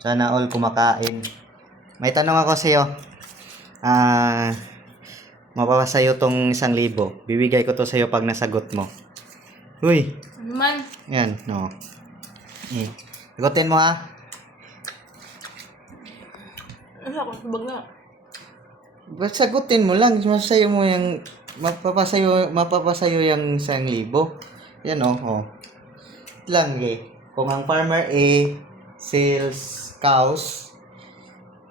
Sana all kumakain. May tanong ako sa iyo. Mapapasayo tong 1,000. Bibigay ko to sa iyo pag nasagot mo. Uy. Ano man? Yan, no. Sagutin mo ha. Ano ako? Sabag na. Ba't sagutin mo lang, mapapasayo mo yung mapapasayo yung 1,000. Yan oh. Lang Kung ang farmer A sells cows,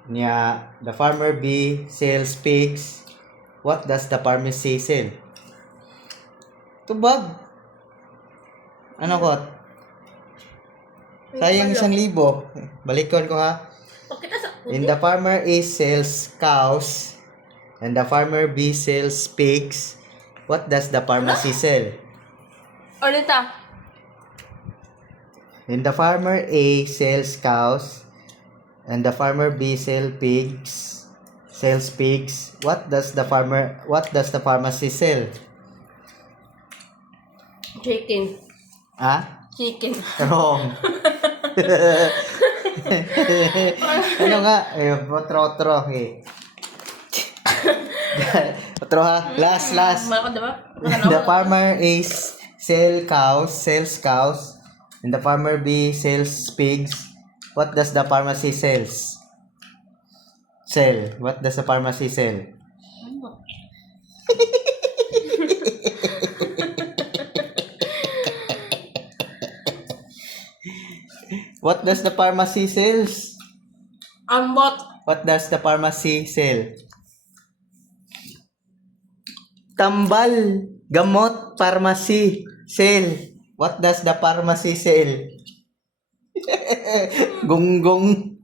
niya the farmer B sells pigs, what does the farmer C sell? Tubag. Ano ko? Sayang 1,000. Balikon ko ha. Pakita sa... In the farmer A sells cows and the farmer B sells pigs, what does the farmer C sell? Ulit ah. In the farmer A sells cows and the farmer B sells pigs, what does the pharmacy sell? Chicken. Ah? Chicken. Wrong. Ano nga? Otro eh. Otro ha. Last. Malakad diba? The farmer A sells cows, and the farmer B sells pigs. What does the pharmacy sells? What does the pharmacy sell? What does the pharmacy sells? Ambot. What does the pharmacy sell? Tambal, gamot, pharmacy, sell. What does the pharmacy sell? Gunggong.